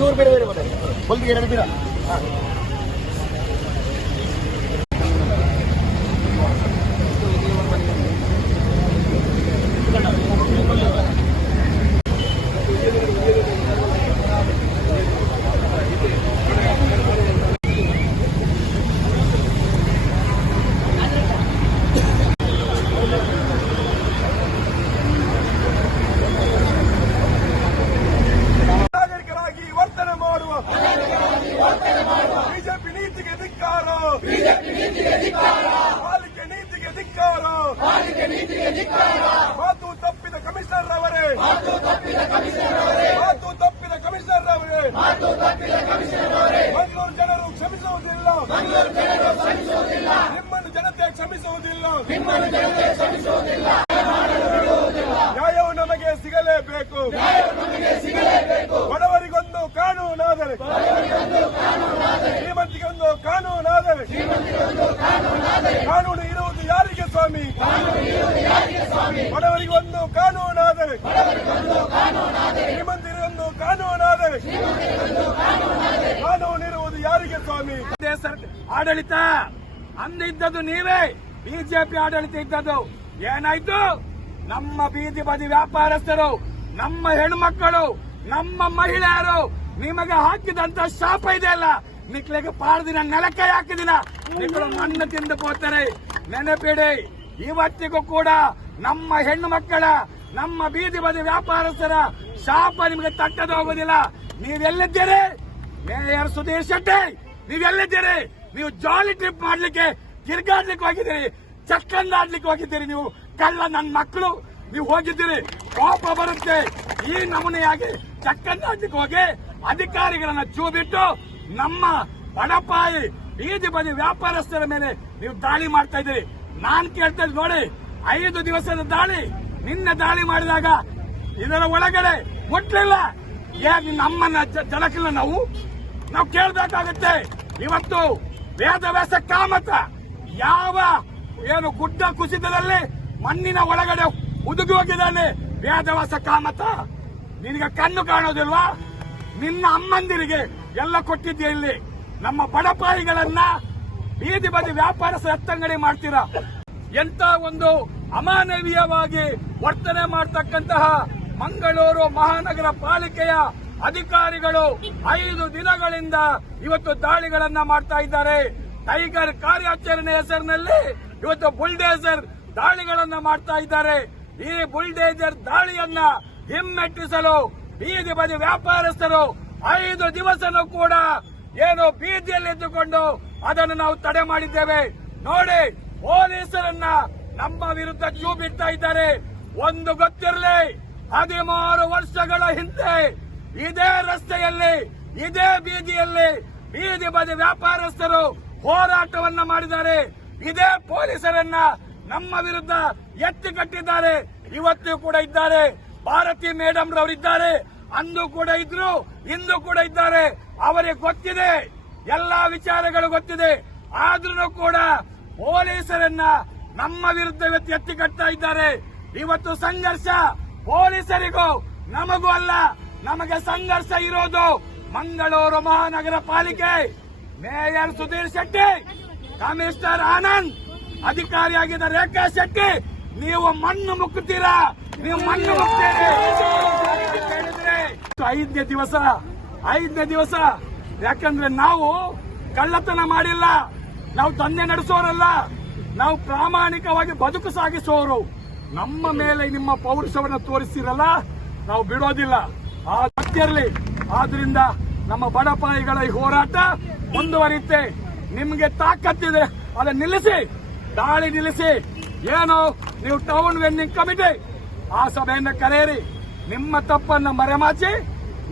ಚೂರು ಬೇರೆ ಬೇರೆ ಬರ್ತಾರೆ ಹೊಲ್ದಿಗೆ ಎರಡು ದಿನ. ಮಾತು ತಪ್ಪಿದ ಕಮಿಷನರ್ ಅವರೇ. ಮಾತು ತಪ್ಪಿದ ಕಮಿಷನರ್ ಅವರೇ. ಮಂಗಳೂರು ಜನರು ಕ್ಷಮಿಸುವುದಿಲ್ಲ. ನಿಮ್ಮನ್ನು ಜನತೆ ಕ್ಷಮಿಸುವುದಿಲ್ಲ. ನಿಮ್ಮನ್ನು ಜನತೆ ಕ್ಷಮಿಸುವುದಿಲ್ಲ ನ್ಯಾಯವು ನಮಗೆ ಸಿಗಲೇಬೇಕು. ನ್ಯಾಯವು ನಮಗೆ ಸಿಗಲೇಬೇಕು ಬಡವರಿಗೊಂದು ಕಾನೂನಾದರೆ. ಬಡವರಿಗೊಂದು ಕಾನೂನಾದರೆ ಶ್ರೀಮಂತಿಗೊಂದು ಕಾನೂನಾದರೆ. ಯಾರಿಗೆ ಸ್ವಾಮಿ. ಬಡವರಿಗೊಂದು ಕಾನೂನಾದರೆ. ಶ್ರೀಮಂತರಿಗೊಂದು ಕಾನೂನಾದರೆ. ಕಾನೂನು ಇರುವುದು ಯಾರಿಗೆ ಸ್ವಾಮಿ? ಆಡಳಿತ. ಅಂದಿದ್ದದ್ದು ನೀವೇ. ಬಿಜೆಪಿ ಆಡಳಿತ ಇದ್ದದ್ದು. ಏನಾಯ್ತು? ನಮ್ಮ ಬೀದಿ ಬದಿ ವ್ಯಾಪಾರಸ್ಥರು, ನಮ್ಮ ಹೆಣ್ಮಕ್ಕಳು, ನಮ್ಮ ಮಹಿಳೆಯರು ನಿಮಗೆ ಹಾಕಿದಂತ ಶಾಪ ಇದೆಯಲ್ಲ? ನಿಕ್ಲಿಗೆ ಪಾಡ್ದಿನ ನೆಲಕ್ಕೆ ಹಾಕಿದಿನ. ಮಣ್ಣು ತಿಂದು ಹೋಗ್ತಾರೆ ನೆನಪಿಡಿ ಇವತ್ತಿಗೂ ಕೂಡ ನಮ್ಮ ಹೆಣ್ಣು ಮಕ್ಕಳ, ನಮ್ಮ ಬೀದಿ ಬದಿ ವ್ಯಾಪಾರಸ್ಥರ ಶಾಪ ನಿಮಗೆ ತಟ್ಟದ ಹೋಗೋದಿಲ್ಲ ನೀವೆಲ್ಲಿದ್ದೀರಿ? ಮೇಯರ್ ಸುಧೀರ್ ಶೆಟ್ಟಿ, ನೀವೆಲ್ಲಿದ್ದೀರಿ? ನೀವು ಜಾಲಿ ಟ್ರಿಪ್ ಮಾಡ್ಲಿಕ್ಕೆ, ತಿರ್ಗಾಡ್ಲಿಕ್ಕೆ ಹೋಗಿದ್ದೀರಿ. ಚಕ್ಕಂದಾಡ್ಲಿಕ್ಕೆ ಹೋಗಿದ್ದೀರಿ ನೀವು. ಕಳ್ಳ ನನ್ನ ಮಕ್ಕಳು ನೀವು ಹೋಗಿದ್ದೀರಿ. ಕೋಪ ಬರುತ್ತೆ. ಈ ನಮೂನೆಯಾಗಿ ಚಕ್ಕಂದಾಡ್ಲಿಕ್ಕೆ ಹೋಗಿ ಅಧಿಕಾರಿಗಳನ್ನ ಚೂ ಬಿಟ್ಟು ನಮ್ಮ ಬಡಪಾಯಿ, ಬೀದಿ ಬದಿ ವ್ಯಾಪಾರಸ್ಥರ ಮೇಲೆ ನೀವು ದಾಳಿ ಮಾಡ್ತಾ ಇದ್ದೀರಿ. ನಾನ್ ಕೇಳ್ತಾ ಇದ್ದೀನಿ ನೋಡಿ, ಐದು ದಿವಸದ ದಾಳಿ, ನಿನ್ನೆ ದಾಳಿ ಮಾಡಿದಾಗ ಇದರ ಒಳಗಡೆ ಮುಟ್ಲಿಲ್ಲ. ಯಾಕೆ ನಮ್ಮನ್ನ ಜನಕ್ಕಿಲ್ಲ ನಾವು? ನಾವು ಕೇಳಬೇಕಾಗುತ್ತೆ. ಇವತ್ತು ವೇದವ್ಯಾಸ ಕಾಮತ ಯಾವ ಏನು ಗುಡ್ಡ ಕುಸಿತದಲ್ಲಿ ಮಣ್ಣಿನ ಒಳಗಡೆ ಉದುಗಿ ಹೋಗಿದ್ದಾನೆ ವೇದವಾಸ ಕಾಮತ ನಿನಗೆ ಕಣ್ಣು ಕಾಣೋದಿಲ್ವಾ? ನಿನ್ನ ಅಮ್ಮಂದಿರಿಗೆ ಎಲ್ಲ ಕೊಟ್ಟಿದ್ದೆ ಇಲ್ಲಿ? ನಮ್ಮ ಬಡಪಾಯಿಗಳನ್ನ ಬೀದಿ ಬದಿ ವ್ಯಾಪಾರ ಸತ್ತಂಗಡಿ ಮಾಡ್ತೀರಾ? ಎಂತ ಒಂದು ಅಮಾನವೀಯವಾಗಿ ವರ್ತನೆ ಮಾಡತಕ್ಕಂತಹ ಮಂಗಳೂರು ಮಹಾನಗರ ಪಾಲಿಕೆಯ ಅಧಿಕಾರಿಗಳು ಐದು ದಿನಗಳಿಂದ ಇವತ್ತು ದಾಳಿಗಳನ್ನ ಮಾಡ್ತಾ ಇದ್ದಾರೆ. ಟೈಗರ್ ಕಾರ್ಯಾಚರಣೆ ಹೆಸರಿನಲ್ಲಿ ಇವತ್ತು ಬುಲ್ಡೇಜರ್ ದಾಳಿಗಳನ್ನ ಮಾಡ್ತಾ ಇದ್ದಾರೆ. ಈ ಬುಲ್ಡೇಜರ್ ದಾಳಿಯನ್ನ ಹಿಮ್ಮೆಟ್ಟಿಸಲು ಬೀದಿ ಬದಿ ವ್ಯಾಪಾರಸ್ಥರು ಐದು ದಿವಸನೂ ಕೂಡ ಏನು ಬೀದಿಯಲ್ಲಿ ಇದ್ದುಕೊಂಡು ಅದನ್ನು ನಾವು ತಡೆ ಮಾಡಿದ್ದೇವೆ. ನೋಡಿ ಪೊಲೀಸರನ್ನ ನಮ್ಮ ವಿರುದ್ಧ ಕ್ಯೂ ಬಿಡ್ತಾ ಇದ್ದಾರೆ. ಒಂದು ಗೊತ್ತಿರಲಿ, ಹದಿಮೂರು ವರ್ಷಗಳ ಹಿಂದೆ ಇದೇ ರಸ್ತೆಯಲ್ಲಿ, ಇದೇ ಬೀದಿಯಲ್ಲಿ ಬೀದಿ ಬದಿ ವ್ಯಾಪಾರಸ್ಥರು ಹೋರಾಟವನ್ನ ಮಾಡಿದ್ದಾರೆ. ಇದೇ ಪೊಲೀಸರನ್ನ ನಮ್ಮ ವಿರುದ್ಧ ಎತ್ತಿ ಕಟ್ಟಿದ್ದಾರೆ. ಇವತ್ತು ಕೂಡ ಇದ್ದಾರೆ. ಭಾರತಿ ಮೇಡಮ್ ರವರಿದ್ದಾರೆ ಅಂದು ಕೂಡ ಇದ್ರು, ಇಂದು ಕೂಡ ಇದ್ದಾರೆ. ಅವರಿಗೆ ಗೊತ್ತಿದೆ. ಎಲ್ಲಾ ವಿಚಾರಗಳು ಗೊತ್ತಿದೆ. ಆದ್ರೂ ಕೂಡ ಪೊಲೀಸರನ್ನ ನಮ್ಮ ವಿರುದ್ಧ ಎತ್ತಿ ಕಟ್ತಾ ಇದ್ದಾರೆ. ಇವತ್ತು ಸಂಘರ್ಷ ಪೊಲೀಸರಿಗೂ, ನಮಗೂ ಅಲ್ಲ, ನಮಗೆ ಸಂಘರ್ಷ ಇರೋದು ಮಂಗಳೂರು ಮಹಾನಗರ ಪಾಲಿಕೆ. ಮೇಯರ್ ಸುಧೀರ್ ಶೆಟ್ಟಿ, ಕಮಿಷನರ್ ಆನಂದ್, ಅಧಿಕಾರಿಯಾಗಿದ್ದ ರೇಖಾ ಶೆಟ್ಟಿ, ನೀವು ಮಣ್ಣು ಮುಕ್ಕುತ್ತೀರಾ? ನೀವು ಮಣ್ಣು ಮುಕ್ತೀರಿ? ಐದನೇ ದಿವಸ ಐದನೇ ದಿವಸ. ಯಾಕಂದ್ರೆ ನಾವು ಕಳ್ಳತನ ಮಾಡಿಲ್ಲ. ನಾವು ದಂಧೆ ನಡೆಸೋರಲ್ಲ, ನಾವು ಪ್ರಾಮಾಣಿಕವಾಗಿ ಬದುಕು ಸಾಗಿಸೋರು. ನಮ್ಮ ಮೇಲೆ ನಿಮ್ಮ ಪೌರುಷವನ್ನು ತೋರಿಸಿರಲ್ಲ, ನಾವು ಬಿಡೋದಿಲ್ಲ. ಆ ಸತ್ಯರ್ಲಿ ಆದ್ರಿಂದ ನಮ್ಮ ಬಡಪಾಯಿಗಳ ಈ ಹೋರಾಟ ಮುಂದುವರಿಯುತ್ತೆ. ನಿಮ್ಗೆ ತಾಕತ್ತಿದೆ. ಅದನ್ನ ನಿಲ್ಲಿಸಿ. ದಾಳಿ ನಿಲ್ಲಿಸಿ. ಏನು, ನೀವು ಟೌನ್ ವೆಂಡಿಂಗ್ ಕಮಿಟಿ ಆ ಸಭೆಯನ್ನ ಕರೆಯಿರಿ. ನಿಮ್ಮ ತಪ್ಪನ್ನ ಮರೆಮಾಚಿ.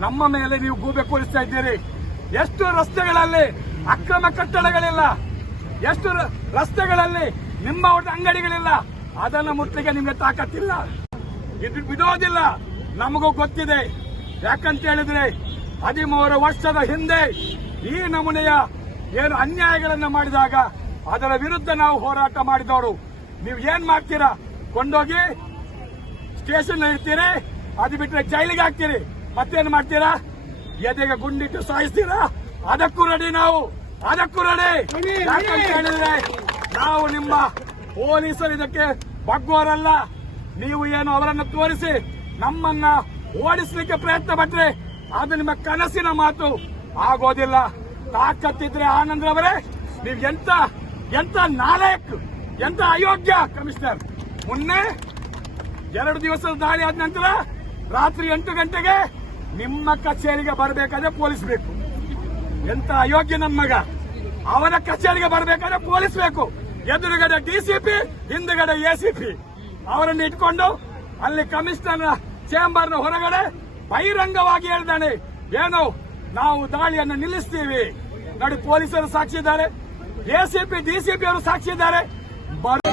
ನಮ್ಮ ಮೇಲೆ ನೀವು ಗೂಬೆ ಕೂರಿಸ್ತಾ ಇದ್ದೀರಿ. ಎಷ್ಟು ರಸ್ತೆಗಳಲ್ಲಿ ಅಕ್ರಮ ಕಟ್ಟಡಗಳಿಲ್ಲ. ಎಷ್ಟು ರಸ್ತೆಗಳಲ್ಲಿ ನಿಮ್ಮ ಅಂಗಡಿಗಳಿಲ್ಲ, ಅದನ್ನು ಮುಟ್ಲಿಕ್ಕೆ ನಿಮ್ಗೆ ತಾಕತ್ತಿಲ್ಲ. ಇದು ಬಿಡೋದಿಲ್ಲ, ನಮಗೂ ಗೊತ್ತಿದೆ. ಯಾಕಂತ ಹೇಳಿದ್ರೆ, ಹದಿಮೂರು ವರ್ಷದ ಹಿಂದೆ ಈ ನಮೂನೆಯ ಏನು ಅನ್ಯಾಯಗಳನ್ನ ಮಾಡಿದಾಗ ಅದರ ವಿರುದ್ಧ ನಾವು ಹೋರಾಟ ಮಾಡಿದವರು. ನೀವು ಏನ್ ಮಾಡ್ತೀರಾ? ಕೊಂಡೋಗಿ ಸ್ಟೇಷನ್ ಇರ್ತೀರಿ, ಅದು ಬಿಟ್ಟರೆ ಜೈಲಿಗೆ ಹಾಕ್ತೀರಿ. ಮತ್ತೇನ್ ಮಾಡ್ತೀರಾ? ಎದೆಗೆ ಗುಂಡಿಟ್ಟು ಸಾಯಿಸ್ತೀರಾ? ಅದಕ್ಕೂ ರೆಡಿ ನಾವು. ಅದಕ್ಕೂ ರೆಡಿ ಯಾಕಂತ ಹೇಳಿದ್ರೆ ನಾವು ನಿಮ್ಮ ಪೊಲೀಸರು ಇದಕ್ಕೆ ಬಗ್ಗೋರಲ್ಲ ನೀವು ಏನು ಅವರನ್ನು ತೋರಿಸಿ ನಮ್ಮನ್ನ ಓಡಿಸಲಿಕ್ಕೆ ಪ್ರಯತ್ನ ಪಟ್ರೆ ಅದು ನಿಮ್ಮ ಕನಸಿನ ಮಾತು. ಆಗೋದಿಲ್ಲ. ತಾಕತ್ತಿದ್ರೆ ಆನಂದ್ರವರೇ ನೀವು ಎಂತ ಎಂತ ನಾಲಾಯಕ್ ಎಂತ ಅಯೋಗ್ಯ ಕಮಿಷನರ್. ಮೊನ್ನೆ ಎರಡು ದಿವಸದ ದಾಳಿ ಆದ ನಂತರ ರಾತ್ರಿ ಎಂಟು ಗಂಟೆಗೆ ನಿಮ್ಮ ಕಚೇರಿಗೆ ಬರಬೇಕಾದ್ರೆ ಪೊಲೀಸ್ ಬೇಕು. ಎಂತ ಅಯೋಗ್ಯ ನನ್ನ ಮಗ? ಅವನ ಕಚೇರಿಗೆ ಬರಬೇಕಾದ್ರೆ ಪೊಲೀಸ್ ಬೇಕು. ಎದುರುಗಡೆ ಡಿಸಿಪಿ ಹಿಂದುಗಡೆ ಎಸಿಪಿ ಅವರನ್ನು ಇಟ್ಕೊಂಡು ಅಲ್ಲಿ ಕಮಿಷನರ್ ಚೇಂಬರ್ನ ಹೊರಗಡೆ ಬಹಿರಂಗವಾಗಿ ಹೇಳ್ದಾನೆ, ಏನು ನಾವು ದಾಳಿಯನ್ನು ನಿಲ್ಲಿಸ್ತೀವಿ. ನೋಡಿ, ಪೊಲೀಸರು ಸಾಕ್ಷಿ ಇದ್ದಾರೆ. ಎಸಿಪಿ ಡಿಸಿಪಿ ಅವರು ಸಾಕ್ಷಿ ಇದ್ದಾರೆ.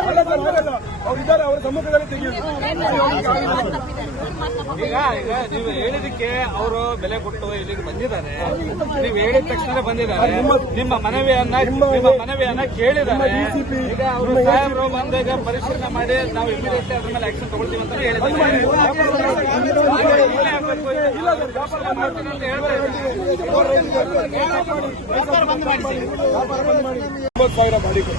ಅವರ ಸಮ್ಮುಖದಲ್ಲಿ ತೆಗೆಯುವುದು ಈಗ ಈಗ ನೀವು ಹೇಳಿದಕ್ಕೆ ಅವರು ಬೆಲೆ ಕೊಟ್ಟು ಇಲ್ಲಿಗೆ ಬಂದಿದ್ದಾರೆ ನೀವು ಹೇಳಿದ ತಕ್ಷಣ ಬಂದಿದ್ದಾರೆ ನಿಮ್ಮ ಮನವಿಯನ್ನ ನಿಮ್ಮ ಮನವಿಯನ್ನ ಕೇಳಿದ್ದಾರೆ ಈಗ ಅವರು ಸಾಹೇಬರು ಬಂದಾಗ ಪರಿಶೀಲನೆ ಮಾಡಿ ನಾವು ಇಮಿಡಿಯೇಟ್ಲಿ ಅದ್ರ ಮೇಲೆ ಆಕ್ಷನ್ ತಗೊಳ್ತೀವಿ ಅಂತ ಹೇಳಿದ್ದಾರೆ. ಒಂಬತ್ತು ಸಾವಿರ ಬಾಡಿಗೆ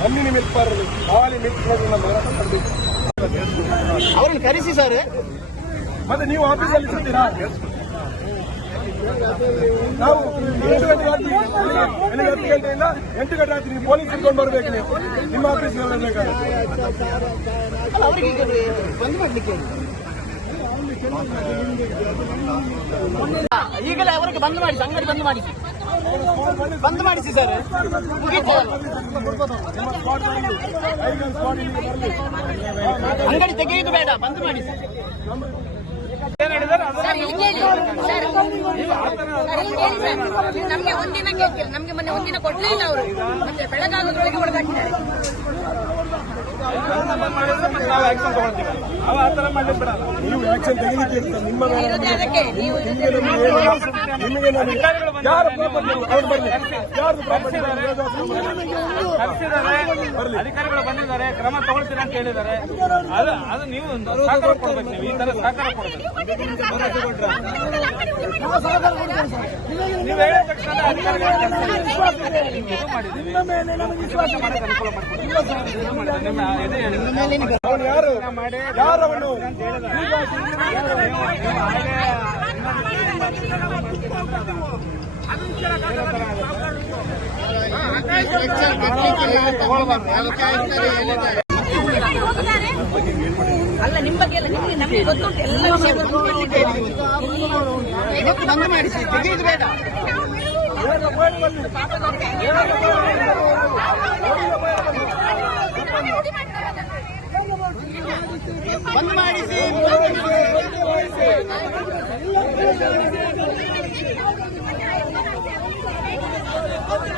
ಹಣ್ಣಿನ ಮಿಲ್ಕ್ ಬಾರಲ್ಲಿ ಹಾಲಿ ಮಿಲ್ಕ್ ಬಾರ್ನ ಮಾರಾಟ ಮಾಡಬೇಕು. ಅವ್ರನ್ನ ಕರೆಸಿ ಸರ್. ಮತ್ತೆ ನೀವು ಆಫೀಸಲ್ಲಿ ಸಿಗ್ತೀರಾ ನಾವು ಎಂಟು ಗಂಟೆ ರಾತ್ರಿ ಎಂಟು ಹತ್ತು ಗಂಟೆಯಿಂದ ಎಂಟು ಗಂಟೆ ರಾತ್ರಿ ನೀವು ಪೊಲೀಸ್ ಇಟ್ಕೊಂಡು ಬರ್ಬೇಕು ನೀವು. ನಿಮ್ಮ ಆಫೀಸ್. ಈಗಲೇ ಅವರಿಗೆ ಬಂದ್ ಮಾಡಿ ಅಂಗಡಿ ಬಂದ್ ಮಾಡಿಸಿ ಬಂದ್ ಮಾಡಿಸಿ ಸರ್. ಅಂಗಡಿ ತೆಗೆಯುವುದು ಬೇಡ ಬಂದ್ ಮಾಡಿಸಿ ನಮ್ಗೆ ಒಂದಿನ ಕೇಳ್ತಿಲ್ಲ ನಮ್ಗೆ ಮೊನ್ನೆ ಒಂದಿನ ಕೊಡ್ಲೇ ಇಲ್ಲ ಅವರು. ಮತ್ತೆ ಬೆಳಗಾಗೋದ್ರೊಳಗೆ ಹೊಡೆದಾಕಿದ್ದಾರೆ. ನಾವು ಆಕ್ಷನ್ ತೆಗೆದಿದ್ದೀರಿ ನಿಮ್ಮ ನಿಮಗೆ ಯಾರು ಪ್ರಾಪರ್ಟಿ ಅವ್ರು ಬರಲಿ. ಯಾರು ಪ್ರಾಪರ್ಟಿ ಕರೆಸಿದ್ದಾರೆ. ಅಧಿಕಾರಿಗಳು ಬಂದಿದ್ದಾರೆ. ಕ್ರಮ ತಗೊಳ್ತೀರಾ ಅಂತ ಹೇಳಿದ್ದಾರೆ. ಅದು ಅದು ನೀವು ಒಂದು ಸಹಕಾರ ಕೊಡ್ಬೇಕು ನೀವು. ಈ ತರ ಸಹಕಾರ ಕೊಡ್ಬೇಕು. ನೀವು ಹೇಳಿದ ತಕ್ಷಣ ಅಧಿಕಾರಿಗಳು. ಅವನು ಯಾರು? ಅಲ್ಲ ನಿಮ್ಮ ಬಗ್ಗೆ ಎಲ್ಲ ನಿಮ್ಗೆ ನಮ್ಗೆ ಗೊತ್ತುಂಟು ಎಲ್ಲ ವಿಷಯ ಮಾಡಿಸಿ ತೆಗೆಯುದು ಬೇಡ.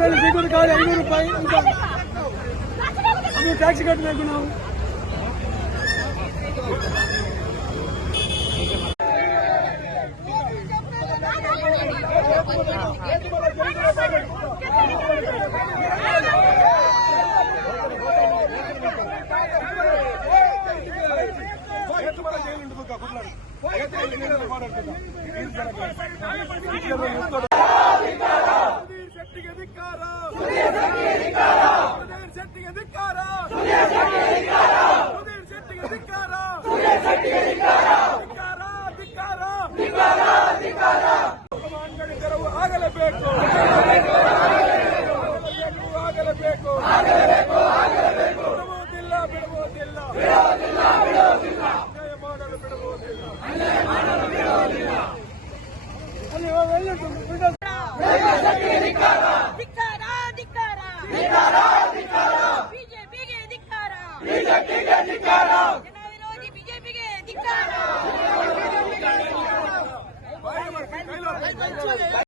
మూడేళ్ళు సీకులు కాదు ఐదు రూపాయలు. నువ్వు ట్యాక్సీ కట్టలేకున్నావు